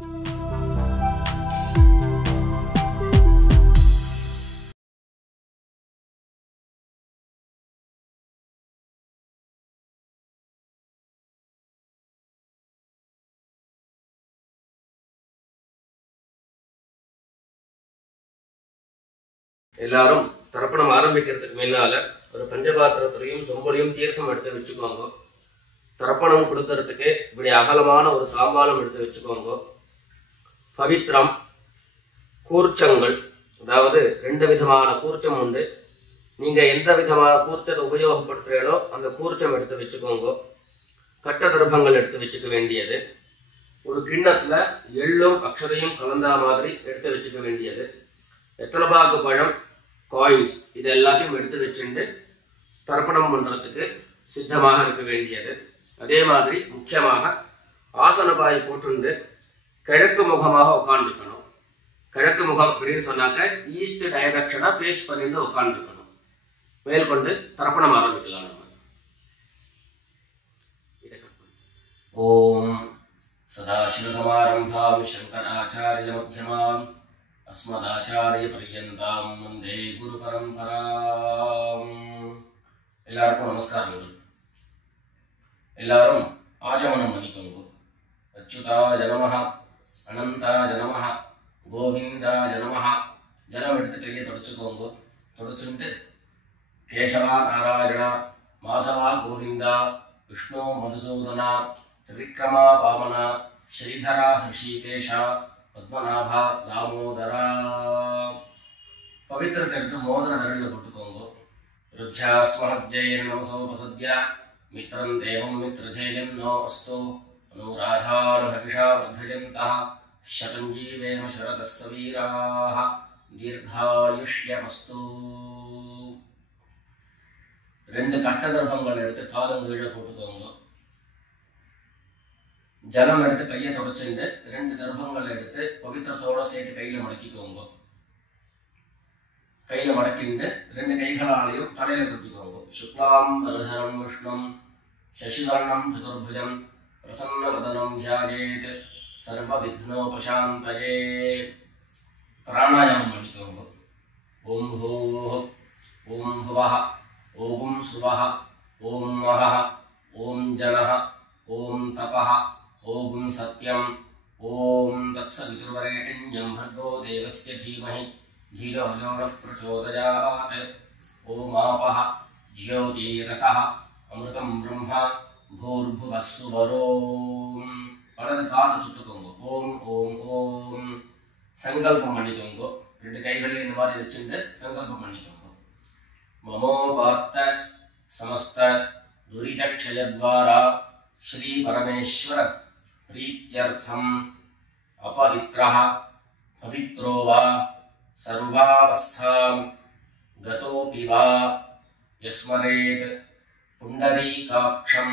எல்லாரும் தர்ப்பணம் ஆரம்பிக்கிறதுக்கு முன்னால ஒரு பஞ்சபாத்திரத்திலையும் சொம்பலையும் தீர்த்தம் எடுத்து வச்சுக்கோங்க. தர்ப்பணம் கொடுக்கறதுக்கு இப்படி அகலமான ஒரு தாம்பாலம் எடுத்து வச்சுக்கோங்க. பவித்திரம், கூர்ச்சங்கள், அதாவது 2 விதமான கூர்ச்சம் உண்டு. நீங்க எந்த விதமான கூர்ச்சத்தை உபயோகப்படுத்துறீங்களோ அந்த கூர்ச்சம் எடுத்து வச்சுக்கோங்க. கட்ட தர்ப்பங்கள் எடுத்து வச்சுக்க வேண்டியது. ஒரு கிண்ணத்துல எள்ளும் அக்ஷதையும் கலந்தா மாதிரி எடுத்து வச்சுக்க வேண்டியது. வெத்தலைபாக்கு பழம், காயின்ஸ், இது எல்லாத்தையும் எடுத்து வச்சுட்டு தர்ப்பணம் பண்றதுக்கு சித்தமாக இருக்க வேண்டியது. அதே மாதிரி முக்கியமாக ஆசனபாய் போட்டு கிழக்கு முகமாக உட்காந்துருக்கணும். கிழக்கு முகம் அப்படின்னு சொன்னாக்க ஈஸ்ட் டைரக்ஷனா ஃபேஸ் பண்ணிட்டு உட்காந்துருக்கணும். மேற்கொண்டு தர்ப்பணம் ஆரம்பிக்கலாம். நம்ம ஓம் சதாசிவசமாரம்பாம் சங்கராச்சாரிய மத்யமாம் अस्मदाचार्य पर्यन्तां वन्दे गुरु परंपराम्. எல்லாருக்கும் நமஸ்காரங்கள். எல்லாரும் ஆச்சமனம் பண்ணிக்கோங்க. அச்சுதாய நமஹ, அனந்தாய நமஹ, கோவிந்தாய நமஹ. ஜலம் எடுத்து கையை தொடச்சுக்கோங்க. தொடச்சுட்டு கேசவா நாராயணா, மாதவா கோவிந்தா, விஷ்ணு மதுசூதனா, திரிவிக்ரமா வாமனா, ஸ்ரீதரா ஹிருஷிகேஷா, பத்மநாபா தாமோதரா. பவித்திரத்தை எடுத்து மோதிர விரலில் போட்டுக்கோங்க. ருத்யாஸ்மஹத்யை நமசோபசத்ய மித்ரம் தேவம் மித்ரதேயம் நோ அஸ்து அனுராதானுஹவிஷா வர்தயந்தः சதஞ்சீவேம சரதஸ்ஸ வீராः தீர்காயுஷ்யமஸ்து. 2 கட்ட தர்ப்பங்கள் எடுத்து காலங்கீழ போட்டுக்கோங்க. ஜலம் எடுத்து கையை தொடச்சுட்டு 2 தர்ப்பங்கள் எடுத்து பவித்திரத்தோட சேர்த்து கையில மடக்கிக்கோங்க. கையில மடக்கிட்டு 2 கைகளாலையும் தலையில குத்திக்கோங்க. சுக்லாம் வரதரம் விஷ்ணும் சசிவர்ணம் சதுர்புஜம் பிரசன்னவதனம் தியாயேத் சர்வ விக்னோபசாந்தயே. பிராணாயாமம் பண்ணிக்கோங்க. ஓம் பூஹ், ஓம் புவஹ, ஓம் சுவஹ, ஓம் மஹஹ, ஓம் ஜனஹ, ஓம் தபஹ, ஓம் சத்யம், ஓம் தத்சவிதுர்வரேண்யம் भर्गो देवस्य धीमहि धियो यो नः प्रचोदयात्. ஓம் ஆபஹ ஜ்யோதிரஸஹ அமிர்தம் பிரம்மா பூர்புவः சுவரோம். வலது காது தொட்டுக்கோங்க. ஓம் ஓம் ஓம். சங்கல்பம் பண்ணிக்கோங்க. 2 கைகளையும் இந்த மாதிரி வச்சுட்டு சங்கல்பம் பண்ணிக்கோங்க. மமோபாத்த சமஸ்த துரிதக்ஷயத்வாரா श्री परमेश्वर प्रीत्यर्थम अपवित्रः पवित्रो वा सर्वावस्थां गतोऽपि वा यस्मरेत् पुण्डरीकाक्षं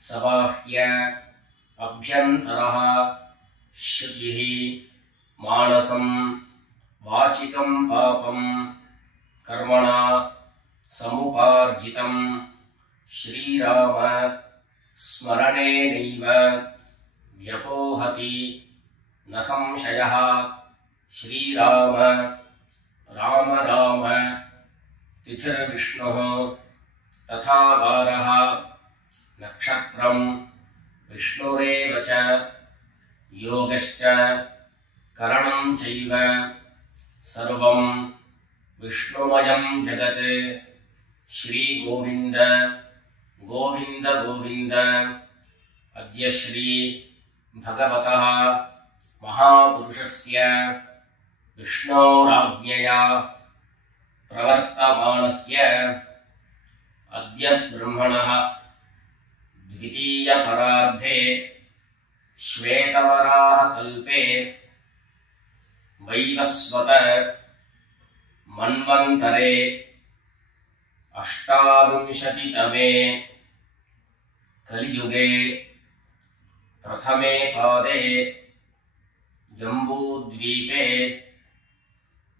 सबाह्य अभ्यन्तरः शुचिः मानसं वाचिकं पापं कर्मणा समुपार्जितं श्रीराम स्मरणेनैव व्यपोहति न संशयः. श्रीराम राम राम तिथिर्विष्णुः तथा वारः नक्षत्रं विष्णुरेव च योगश्च करणं चैव सर्वं विष्णुमयं जगत्. श्री गोविंद गोविंद गोविंद. अद्य श्री भगवतः महापुरुषस्य विष्णोराज्ञया प्रवर्तमानस्य अद्य ब्रह्मणः द्वितीयपरार्धे श्वेतवराह कल्पे वैवस्वत मन्वन्तरे 28तमे कलियुगे प्रथमे पादे जम्बूद्वीपे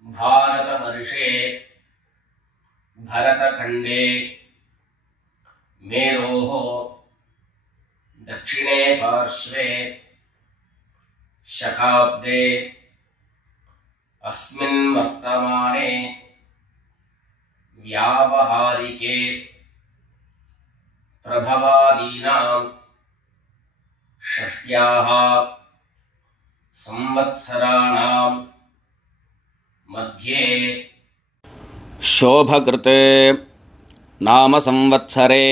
भारतवर्षे भरतखण्डे मेरोः दक्षिणे पार्श्वे शकाब्दे अस्मिन् वर्तमाने व्यावहारिके प्रभवादीनां षष्ट्याः संवत्सराणां मध्ये शोभकृते नाम संवत्सरे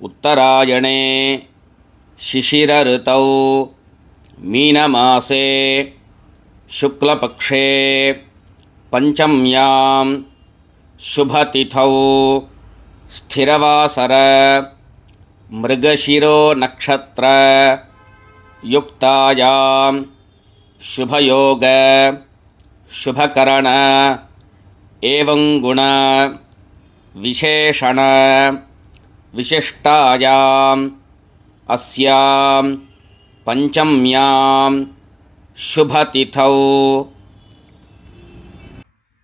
उत्तरायणे शिशिरऋतौ मीनमासे शुक्लपक्षे पंचम्यां शुभतिथौ स्थिरवासर मृगशिरो नक्षत्र युक्तायां शुभयोग शुभकरण एवं गुण विशेषण विशिष्टायाम् अस्यां पंचम्यां शुभतिथौ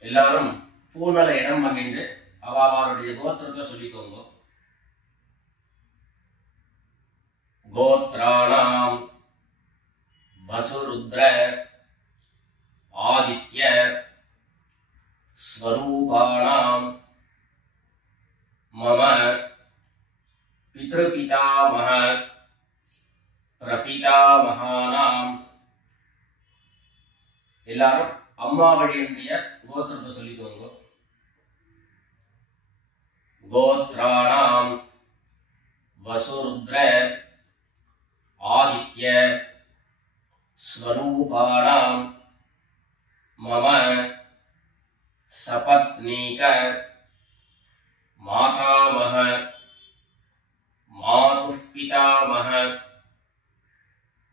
எல்லாரும் பூனல இடம் பண்ணிட்டு அவளுடைய கோத்திரத்தை சொல்லிக்கோங்க. கோத்ராணாம் வசுருத்ர ஆதித்ய ஸ்வரூபாணாம் மம பித்ருபிதாமஹ பிரபிதாமஹானாம். எல்லாரும் அம்மா வழியினுடைய கோத்திரத்தை சொல்லிக்கோங்க. கோத்ராணாம் வசுருத்ர ஆதித்ய ஸ்வரூபாணாம் மம சபத்னீக மாதாமஹ மாதுः பிதாமஹ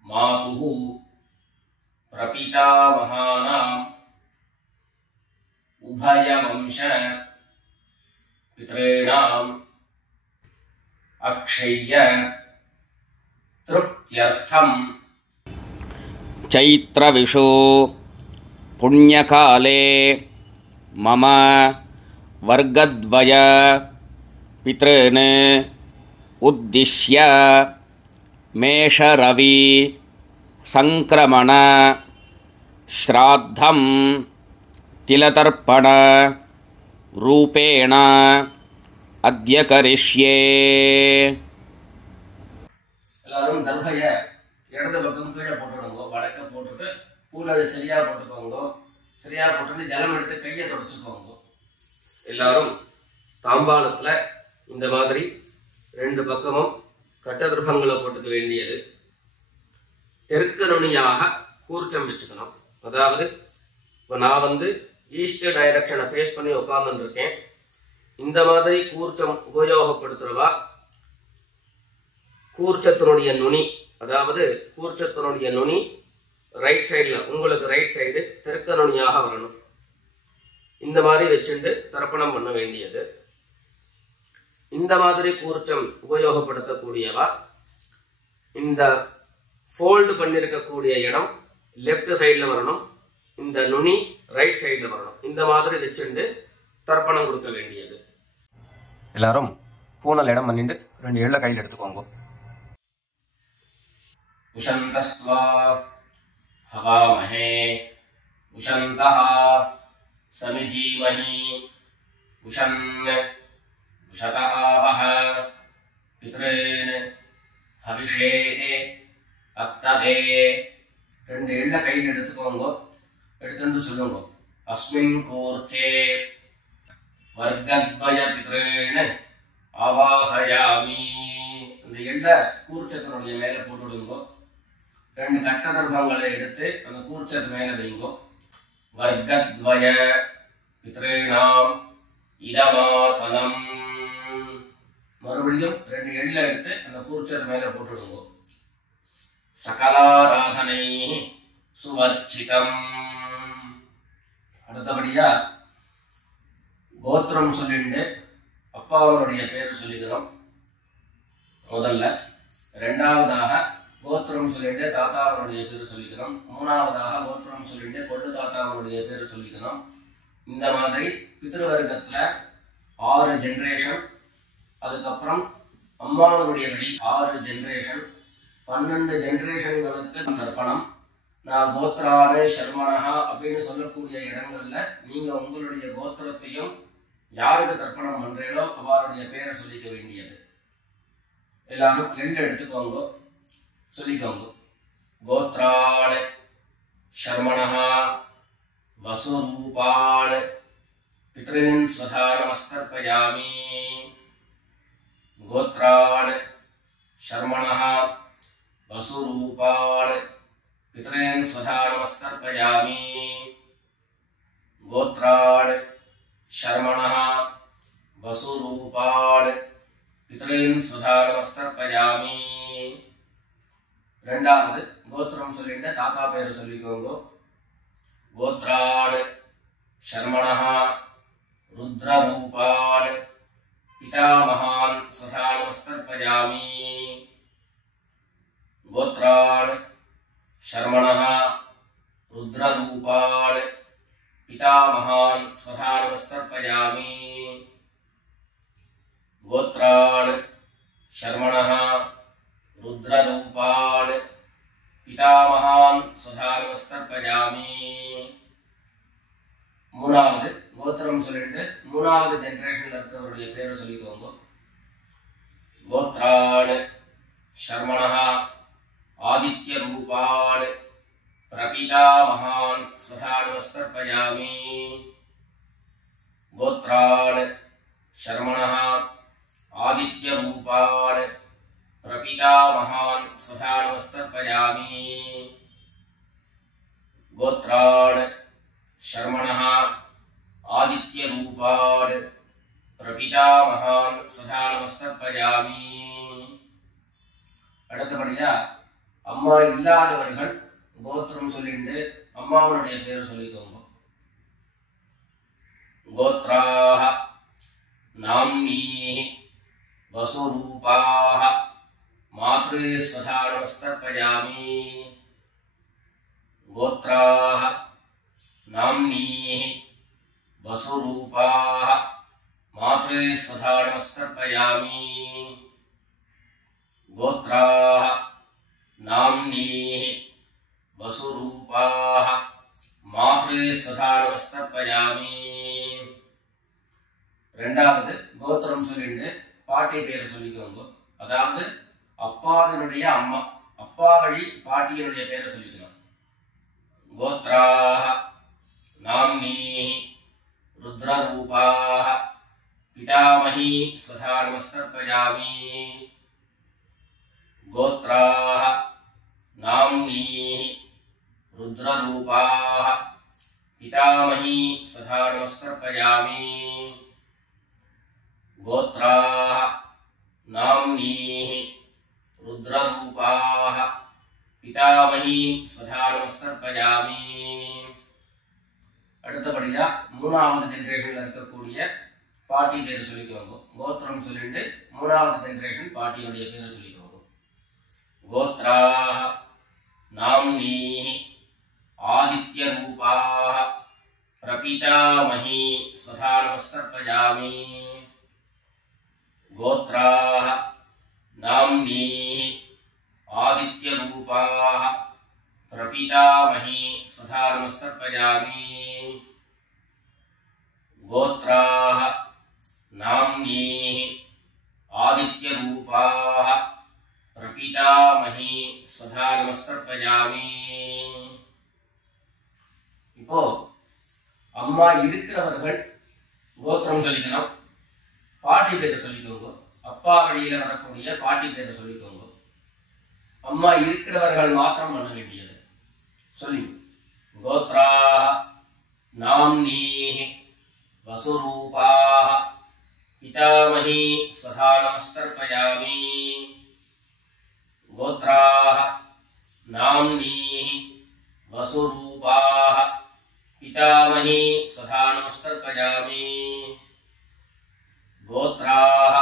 मातुः प्रपितामहानाम् उभयवंश पितॄणाम् अक्षय्य तृप्त्यर्थम् चैत्रविषु पुण्यकाले मम वर्गद्वय पितॄन् उद्दिश्य मेषरवि संक्रमण श्राद्धं तिलतर्पण रूपेण अद्य करिष्ये. எல்லாரும் தர்பைய இடது பக்கம் கீழே போட்டுடுங்க. வடக்க போட்டுட்டு பூனலை சரியா போட்டுக்கோங்க. சரியா போட்டுட்டு ஜலம் எடுத்து கையை தொடச்சுக்கோங்க. எல்லாரும் தாம்பாளத்துல இந்த மாதிரி ரெண்டு பக்கமும் கட்டதிருப்பங்களை போட்டுக்க வேண்டியது. தெற்கு நுனியாக கூர்ச்சம் வச்சுக்கணும். அதாவது இப்போ நான் ஈஸ்ட் டைரக்ஷனை ஃபேஸ் பண்ணி உட்கார்ந்துட்டு இருக்கேன். இந்த மாதிரி கூர்ச்சம் உபயோகப்படுத்துறவா கூர்ச்சத்தினுடைய நுனி, அதாவது கூர்ச்சத்தினுடைய நுனி ரைட் சைடில், உங்களுக்கு ரைட் சைடு தெற்கு நுனியாக வரணும். இந்த மாதிரி வச்சுட்டு தர்ப்பணம் பண்ண வேண்டியது. இந்த மாதிரி கூர்ச்சம் உபயோகப்படுத்தக்கூடியவா இந்த ஃபோல்டு பண்ணிருக்கக்கூடிய இடம் லெஃப்ட் சைடில் வரணும், இந்த நுனி ரைட் சைடில் வரணும். இந்த மாதிரி வச்சுட்டு தர்ப்பணம் கொடுக்க வேண்டியது. எல்லாரும் பூனல் இடம் பண்ணிட்டு ரெண்டு எள்ள கையில் எடுத்துக்கோங்க. உஷந்தஸ்வா ஹவாமஹே உஷந்தஹ சமிதீமஹி உஷன் உஷத ஆவஹ பித்ரேன் ஹவிஷே அத்தவே. ரெண்டு எள்ள கையில் எடுத்துக்கோங்க. எடுத்துட்டு சொல்லுங்க. அஸ்மின் கூர்ச்சே வர்க்கத்வய பித்ரேன் அவாஹயாமி. அந்த எள்ள கூர்ச்சத்தினுடைய மேல போட்டுடுங்க. ரெண்டு கட்டதர்பங்களை எடுத்து அந்த கூர்ச்சத்து மேல வைங்க. வர்க்கத்வய பித்ரேணாம் இதமாசனம். மறுபடியும் ரெண்டு எள்ள எடுத்து அந்த கூர்ச்சத்து மேல போட்டுடுங்க. சகலாராதனை சுவர்ச்சிதம். அடுத்தபடியா கோத்திரம் சொல்லிட்டு அப்பாவனுடைய பேர் சொல்லிக்கிறோம் முதல்ல. ரெண்டாவதாக கோத்திரம் சொல்லிட்டு தாத்தாவனுடைய பேர் சொல்லிக்கிறோம். மூணாவதாக கோத்திரம் சொல்லிட்டு கொள்ளு தாத்தாவனுடைய பேர் சொல்லிக்கிறோம். இந்த மாதிரி பித்ருவர்க்கத்துல 6 ஜெனரேஷன், அதுக்கப்புறம் அம்மாவனுடைய வழி 6 ஜெனரேஷன், 12 ஜெனரேஷன்களுக்கு தர்ப்பணம், நான் கோத்ரானு சர்மனஹா அப்படின்னு சொல்லக்கூடிய இடங்கள்ல நீங்க உங்களுடைய கோத்திரத்தையும் யாருக்கு தர்ப்பணம் பண்றீங்களோ அவருடைய பேரை சொல்லிக்க வேண்டியது. எல்லாரும் எள்ளு எடுத்துக்கோங்க, சொல்லிக்கோங்க. கோத்ரானு சர்மனஹா வசுரூபான் பித்ருன் ஸ்வதா நமஸ்தர்ப்பயாமி. கோத்ரான் சர்மணः வசுரூபான் பித்ருன் ஸ்வதா நமஸ்தர்ப்பயாமி. கோத்ரான் சர்மணः வசுரூபான் பித்ருன் ஸ்வதா நமஸ்தர்ப்பயாமி. ரெண்டாவது கோத்திரம் சொல்லிட்டு தாத்தா பேரு சொல்லிக்கோங்க. கோத்ரான் சர்மணः ருத்ரரூபான் பிதாமகான் ஸ்வதா நமஸ்தர்ப்பயாமி. கோத்ரான் சர்மணः ருத்ரரூபான் பிதாமகான் ஸ்வதா நமஸ்தர்ப்பயாமி. கோத்ரான் சர்மணः ருத்ரரூபான் பிதாமகான் ஸ்வதா நமஸ்தர்ப்பயாமி. மூணாவது கோத்திரம் சொல்லிட்டு மூணாவது ஜெனரேஷன்ல இருக்கிறவருடைய பேரை சொல்லிக்கோங்க. கோத்ரான் சர்மணः ஆதித்ய ரூபான் பிரபிதாமகான் ஸ்வதா நமஸ்தர்ப்பயாமி. கோத்ரான் சர்மணः ஆதித்ய ரூபான் பிரபிதாமகான் ஸ்வதா நமஸ்தர்ப்பயாமி. கோத்ரான் சர்மணः ஆதித்ய ரூபான் பிரபிதாமகான் ஸ்வதா நமஸ்தர்ப்பயாமி. அடுத்தபடியா அம்மா இல்லாதவர்கள் கோத்திரம் சொல்லிட்டு அம்மாவுடைய பேரை சொல்லிக்கோங்க. கோத்ராஹ நாம்னீஹ வசுரூபாஹ மாத்ரே ஸ்வதா நமஸ்தர்ப்பயாமி. கோத்ராஹ நாம்னீஹ வசுரூபாஹ மாத்ரே ஸ்வதா நமஸ்தர்ப்பயாமி. கோத்ராஹ நாம்னீஹ வசுரூபாஹ மாத்ரே ஸ்வதா நமஸ்தர்ப்பயாமி. ரெண்டாவது கோத்திரம் சொல்லிட்டு பாட்டி பேரை சொல்லிக்கோங்க. அதாவது அப்பாவினுடைய அம்மா, அப்பா வழி பாட்டியினுடைய பேரை சொல்லிக்கணும். கோத்ராஹ நாம்னீஹ ருத்ரரூபாஹ பிதாமஹி ஸ்வதா நமஸ்தர்ப்பயாமி. கோத்ராஹ நாம்னீஹ ருத்ரரூபாஹ பிதாமஹி ஸ்வதா நமஸ்தர்ப்பயாமி. கோத்ராஹ நாம்னீஹ ருத்ரரூபாஹ பிதாமஹி ஸ்வதா நமஸ்தர்ப்பயாமி. அடுத்தபடியா மூணாவது ஜெனரேஷன்ல இருக்கக்கூடிய பாட்டி பேரை சொல்லிக்கோங்க. கோத்திரம் சொல்லிட்டு மூணாவது ஜெனரேஷன் பாட்டியுடைய பேரை சொல்லிக்கோங்க. கோத்ராஹ நாம்னீஹ ஆதித்ய ரூபாஹ பிரபிதாமஹி ஸ்வதா நமஸ்தர்ப்பயாமி. கோத்ராஹ நாம்னீஹ ஆதித்ய ரூபாஹ பிரபிதாமஹி ஸ்வதா நமஸ்தர்ப்பயாமி. கோத்ராஹ நாம்னீஹ ஆதித்ய ரூபாஹ பிரபிதாமஹி ஸ்வதா நமஸ்தர்ப்பயாமி. இப்போ அம்மா இருக்கிறவர்கள் கோத்திரம் சொல்லிக்கணும், பாட்டி பேரை சொல்லிக்கோங்க. அப்பா வழியில வரக்கூடிய பாட்டி பேரை சொல்லிக்கோங்க. அம்மா இருக்கிறவர்கள் மாத்திரம் பண்ண வேண்டியது சொல்லி. கோத்ராஹ நாம்னீஹ வசுரூபாஹ பிதாமஹி ஸ்வதா நமஸ்தர்ப்பயாமி. கோத்ராஹ நாம்னீஹ வசுரூபாஹ பிதாமஹி ஸ்வதா நமஸ்தர்ப்பயாமி. கோத்ராஹ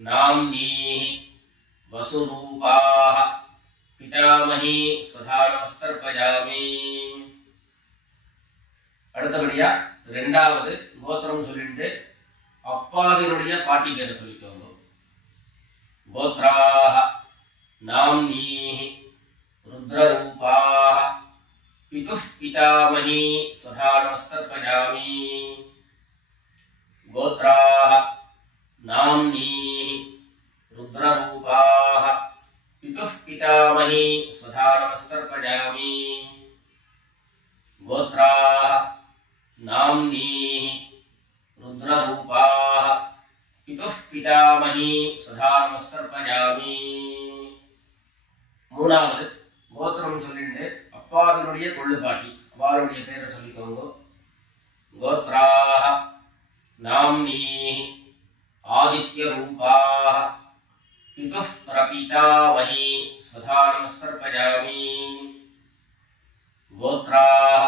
நாம்னீஹ வசுரூபாஹ பிதாமஹி ஸ்வதா நமஸ்தர்ப்பயாமி. அடுத்தபடியா ரெண்டாவது கோத்திரம் சொல்லிட்டு அப்பாவினுடைய பாட்டி பேரை சொல்லிக்கோங்க. கோத்ராஹ நாம்னீஹ ருத்ரரூபாஹ पितुः पितामही स्वधा नमस्तर्पयामि। गोत्राः नाम्नीः रुद्ररूपाः पितुः पितामही स्वधा नमस्तर्पयामि। गोत्राः नाम्नीः रुद्ररूपाः पितुः पितामही स्वधा नमस्तर्पयामि। மூணாவது கோத்திரம் சொல்லிட்டு அப்பாவினுடைய கொள்ளுப்பாட்டி அவளுடைய பேரை சொல்லிக்கோங்க. கோத்ராஹ நாம்னீஹ ஆதித்ய ரூபாஹ பிதுः பிரபிதாமஹி சதா நமஸ்தர்ப்பயாமி. கோத்ராஹ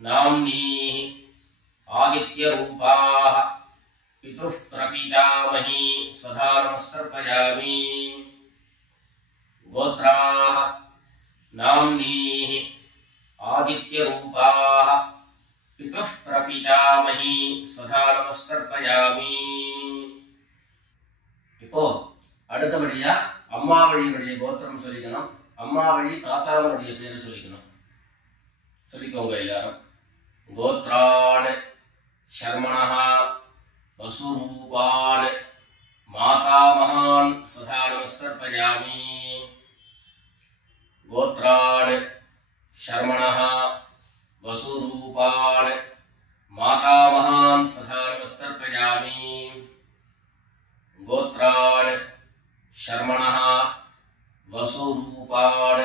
நாம்னீஹ ஆதித்ய ரூபாஹ பிதுः பிரபிதாமஹி சதா நமஸ்தர்ப்பயாமி. गोत्राः नाम्नीः आदित्यरूपाः पितुः प्रपितामही सदा नमस्कर्पयामि. இப்போ அடுத்தபடியா அம்மா வழியினுடைய கோத்திரம் சொல்லிக்கணும். அம்மா வழி தாத்தாவுடைய பேரு சொல்லிக்கணும். சொல்லிக்கோங்க எல்லாரும். கோத்ரான் शर्मणः वसुरूपान् मातामहान् सदा नमस्कर्पयामि. गोत्रान् शर्मणः वसुरूपान् मातामहान् सदा नमस्कर्पयामि. गोत्रान् शर्मणः वसुरूपान्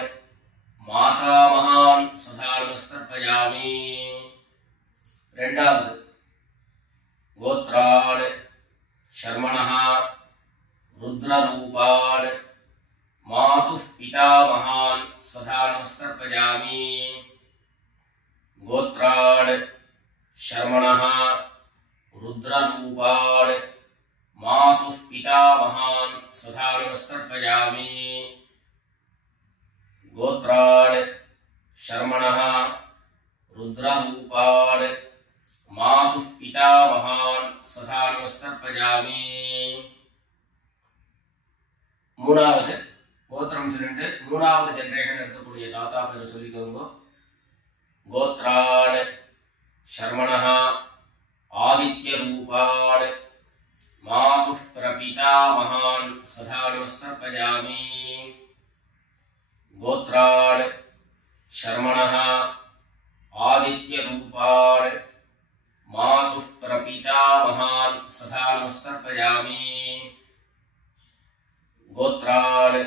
मातामहान् सदा नमस्कर्पयामि. ரெண்டாவது गोत्रान् शर्मणः रुद्ररूपान् मातुः पितामहान् सदा नमस्कर्पयामि. गोत्रान् शर्मणः रुद्ररूपान् मातुः पितामहान् सदा नमस्कर्पयामि. गोत्रान् शर्मणः रुद्ररूपान् मातुः पितामहान् सदा नमस्कर्पयामि. மூணாவது கோத்திரம் சொல்லிட்டு மூணாவது ஜெனரேஷன் இருக்கக்கூடிய தாத்தா பேரை சொல்லிக்கோங்க. கோத்ரான் शर्मणः आदित्य रूपान् मातुः प्रपितामहान् सदा नमस्कर्पयामि. गोत्रान् शर्मणः आदित्य रूपान् मातुः प्रपितामहान् सदा नमस्कर्पयामि. गोत्रान्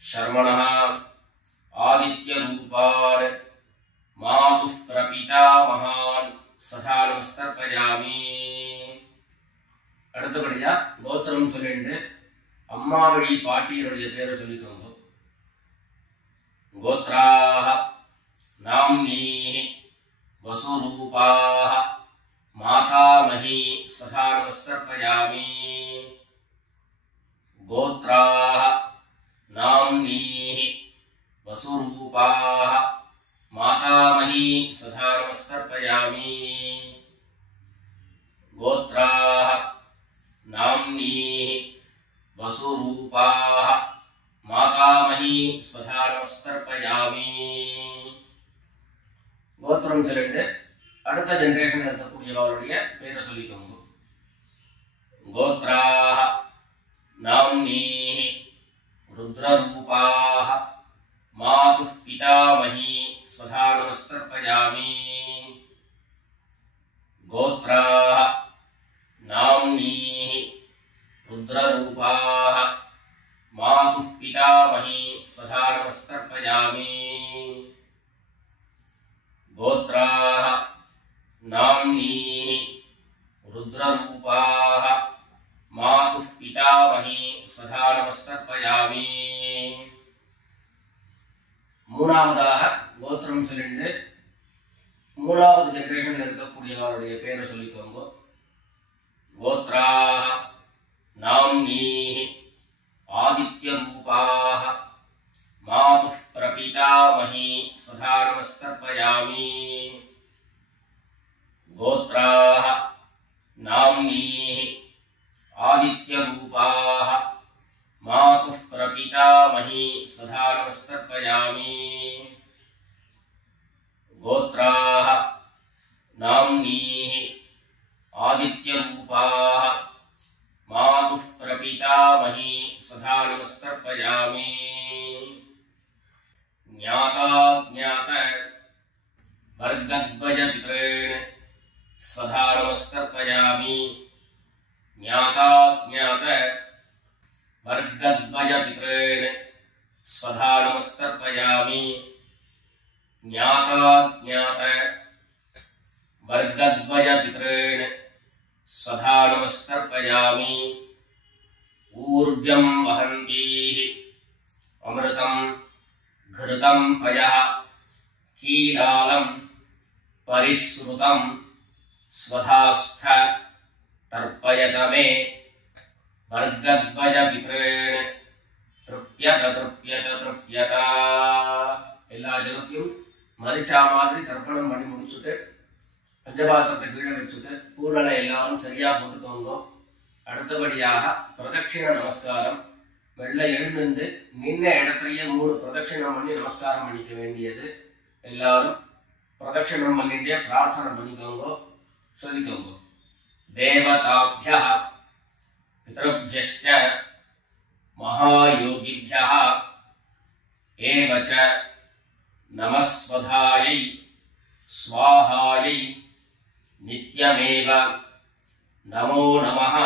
शर्मणः आदित्य रूपान् मातुः प्रपितामहान् सदा नमस्कर्पयामि. அடுத்தபடியா கோத்திரம் சொல்லிட்டு அம்மா வழி பாட்டியருடைய பேரை சொல்லிக்கோங்க. गोत्राः नाम्नीः वसुरूपाः मातामही सदा नमस्कर्पयामि. गोत्राः नाम्नीः वसुरूपाः मातामही सदा नमस्कर्पयामि. गोत्राः नाम्नीः वसुरूपाः मातामही सदा नमस्कर्पयामि. கோத்திரம் சொல்லிட்டு அடுத்த ஜெனரேஷன் இருக்கக்கூடியவருடைய பேரை சொல்லிக்கோங்க. கோத்ராஹ नाम्नीः रुद्ररूपाः मातुः पितामही सदा नमस्कर्पयामि. गोत्राः नाम्नीः रुद्ररूपाः मातुः पितामही सदा नमस्कर्पयामि. गोत्राः नाम्नीः रुद्ररूपाः मातुः पितामही सदा नमस्कर्पयामि. மூணாவதாக கோத்திரம் சொல்லிட்டு மூணாவது ஜெனரேஷன்ல இருக்கக்கூடியவருடைய பேரை சொல்லிக்கோங்க. கோத்ராஹ नाम्नीः आदित्य रूपाः मातुः प्रपितामही सदा नमस्कर्पयामि. गोत्राः नाम्नीः आदित्य रूपाः मातुः प्रपितामही सदा नमस्कर्पयामि. गोत्राः नाम्नीः आदित्यरूपाः मातुः प्रपितामही सदा नमस्तर्पयामि। ज्ञाता ज्ञात वर्गद्वयपितॄन् सदा नमस्तर्पयामि। ज्ञाता ज्ञात वर्गद्वयपितॄन् सदा नमस्तर्पयामि। ज्ञाता ज्ञात वर्गद्वयपितॄन् सदा नमस्तर्पयामि। ऊर्जं वहन्तीः अमृतं घृतं पयः कीलालं परिश्रुतं स्वधास्थ तर्पयत मे वर्गद्वयपितॄन् तृप्यत तृप्यत तृप्यत। எல்லா ஜலத்தையும் மரிச்சா மாதிரி தர்ப்பணம் பண்ணி முடிச்சுட்டு பஞ்சபாத்திரத்தை கீழே வச்சுட்டு பூர்ணனை எல்லாரும் சரியா போட்டுக்கோங்க. அடுத்தபடியாக பிரதட்சிண நமஸ்காரம். வெள்ளை எழுந்து நின்ன இடத்துலயே 3 பிரதட்சிணம் பண்ணி நமஸ்காரம் பண்ணிக்க வேண்டியது. எல்லாரும் பிரதட்சிணம் பண்ணிட்டே பிரார்த்தனை பண்ணிக்கோங்க, சொல்லிக்கோங்க. தேவதாப்யः பித்ருப்யश्च மகாயோகிभ्यः एव च नमस्वधायै स्वाहायै नित्यमेव नमो नमः।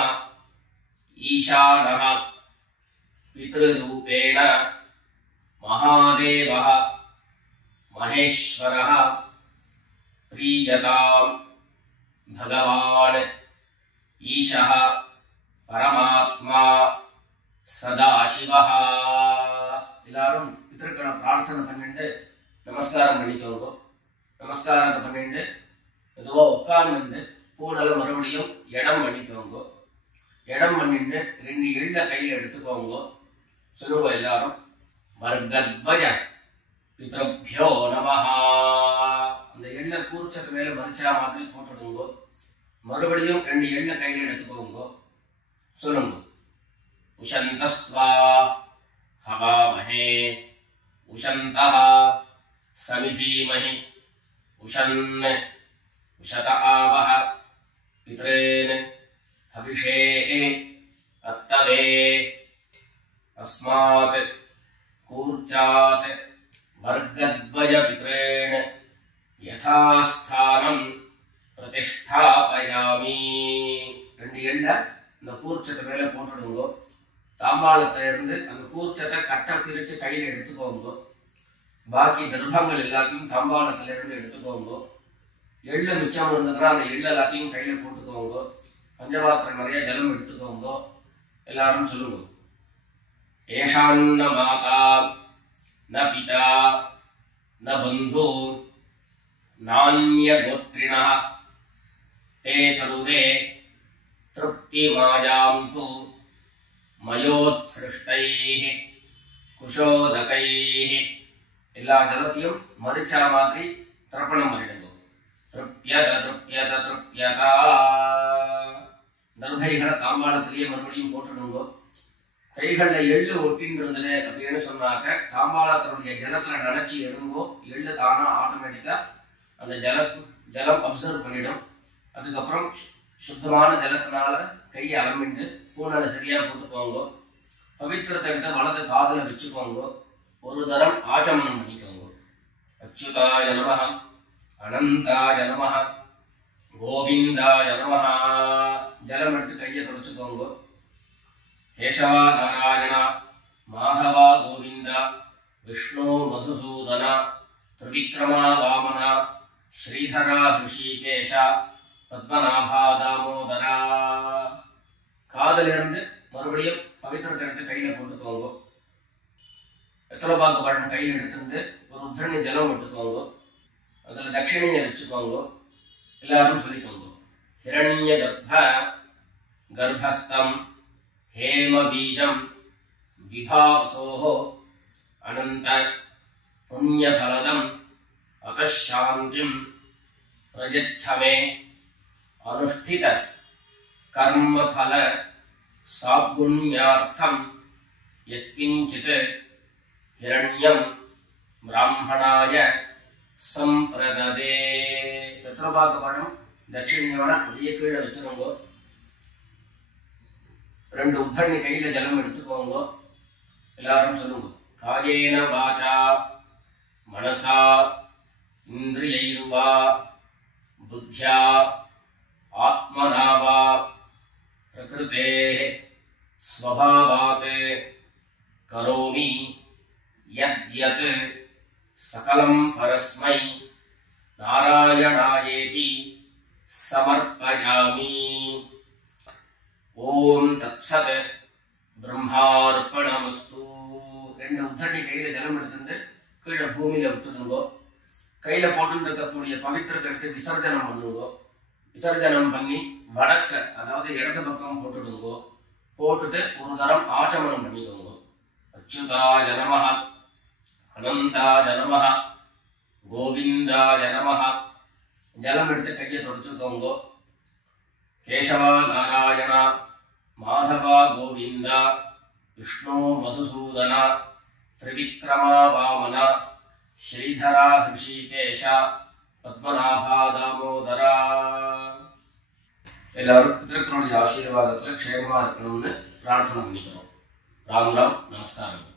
ईशानः पितृरूपेण महादेवः महेश्वरः प्रीयतां भगवान् ईशः परमात्मा सदाशिवः। எல்லாரும் பிதர்களை பிரார்த்தனை பண்ணிட்டு நமஸ்காரம் பண்ணிக்கோங்க. நமஸ்காரத்தை பண்ணிட்டு எதுவோ உட்கார்ந்து பூனலை மறுபடியும் இடம் பண்ணிக்கோங்க. இடம் பண்ணிட்டு 2 எள்ள கையில் எடுத்துக்கோங்க. சொல்லுங்க எல்லாரும் வர்கத்வய பித்ருப்யோ நமஹ. அந்த எள்ள கூர்ச்சத்து மேல மரிச்சா மாதிரி போட்டுடுங்க. மறுபடியும் 2 எள்ள கையில் எடுத்துக்கோங்க. சொல்லுங்க உஷந்தஸ்த்வா हवामहे उशन्तः समिधीमहि उशन् उशत आवः पितॄन् हविषे अत्तवे। अस्मात् कूर्चात् वर्गद्वयपितॄन् यथास्थानं प्रतिष्ठापयामि। 2 எள்ள இந்த கூர்ச்சத்து மேல போட்டுடுங்க. தாம்பாளத்திலிருந்து அந்த கூர்ச்சத்தை கட்ட பிரிச்சு கையில் எடுத்துக்கோங்க. பாக்கி தர்ப்பங்கள் எல்லாத்தையும் தாம்பாளத்திலிருந்து எடுத்துக்கோங்க. எள்ளு மிச்சம் இருந்ததுன்னா அந்த எள்ளு எல்லாத்தையும் கையில போட்டுக்கோங்க. பஞ்சபாத்திரம் நிறைய ஜலம் எடுத்துக்கோங்க. எல்லாரும் சொல்லுங்க ஏஷான்ன மாதா ந பிதா ந பந்து நான்ய கோத்ரிணः தே சர்வே திருப்திமாயாந்து மயோத்ஸ்ருஷ்டைः குஷோதகைः. எல்லா ஜலத்தையும் மரிச்சா மாதிரி தர்ப்பணம் பண்ணிடுங்க. திருப்யத திருப்யத திருப்யதா. தர்பைகளை தாம்பாளத்திலேயே மறுபடியும் போட்டுடுங்க. கைகள்ல எள்ளு ஒட்டின்றது அப்படின்னு சொன்னாக்க தாம்பாளத்தினுடைய ஜலத்துல நினைச்சு எடுங்கோ. எள்ளு தானா ஆட்டோமேட்டிக்கா அந்த ஜலம் அப்சர்வ் பண்ணிடும். அதுக்கப்புறம் சுத்தமான ஜலத்தினால கையை அலம்பிட்டு பூனலை சரியா போட்டுக்கோங்க. பவித்திரத்தை விட்டு வலது காதுல வச்சுக்கோங்க. ஒரு தரம் ஆச்சமனம் பண்ணிக்கோங்க. அச்சுதாய நமஹ அனந்தாய நமஹ கோவிந்தாய நமஹ. ஜலம் எடுத்து கையை தொடச்சுக்கோங்க. கேசவா நாராயணா மாதவா கோவிந்தா விஷ்ணு மதுசூதனா திரிவிக்ரமா வாமனா ஸ்ரீதரா ஹிருஷிகேஷா பத்மநாபா தாமோதரா. காதலிருந்து மறுபடியும் பவித்திரத்தை எடுத்து கையில போட்டுக்கோங்க. எத்தலோபாக்கு பழம் கையில் எடுத்துட்டு ஒரு உத்திரணி ஜலம் எடுத்துக்கோங்க. அதுல தட்சிணையை வச்சுக்கோங்க. எல்லாரும் சொல்லிக்கோங்க ஹிரண்ய கர்ப்பஸ்தம் हेम बीजं विभावसोः अनंत पुण्यफलदं अतः शांतिं प्रयच्छ मे अनुष्ठित कर्मफल सागुण्यार्थं यत्किंचित् हिरण्यं ब्राह्मणाय சம்பிரததே. வெத்தலைபாக்கு பழம் தட்சிணையோட அப்படியே கீழே வச்சுக்கோங்க. 2 உத்தண்ணி கையில ஜலம் எடுத்துக்கோங்க. எல்லாரும் சொல்லுங்க. காயேன வாசா மனசா இந்திரியைர்வா புத்யா ஆத்மனா வா பிரகிருதேஹ ஸ்வபாவாத் கரோமி யத்யத் சகலம் பரஸ்மை நாராயணாயேதி சமர்ப்பயாமி. ஓம் தத்சத் பிரம்மார்ப்பணமஸ்து. 2 உத்தண்ணி கையில ஜலம் எடுத்துட்டு கீழே பூமியில விட்டுடுங்கோ. கையில போட்டு இருக்கக்கூடிய பவித்திரத்தை விசர்ஜனம் பண்ணுங்கோ. விசர்ஜனம் பண்ணி வடக்க அதாவது இடது பக்கம் போட்டுடுங்கோ. போட்டுட்டு ஒரு தரம் ஆச்சமனம் பண்ணிக்கோங்க. அச்சுதாய நமஹ அனந்தாய நமஹ கோவிந்தாய நமஹ. ஜலம் எடுத்து கையை தொடச்சுக்கோங்க. கேசவா நாராயணா மாதவா கோவிந்தா விஷ்ணு மதுசூதனா திரிவிக்ரமா வாமனா ஸ்ரீதரா ஹிருஷிகேஷா பத்மநாபா தாமோதரா. எல்லாரும் பிதர்களுடைய ஆசீர்வாதத்துல க்ஷேமமா இருக்கணும்னு பிரார்த்தனை பண்ணிக்கிறோம். ராம் ராம். நமஸ்காரம்.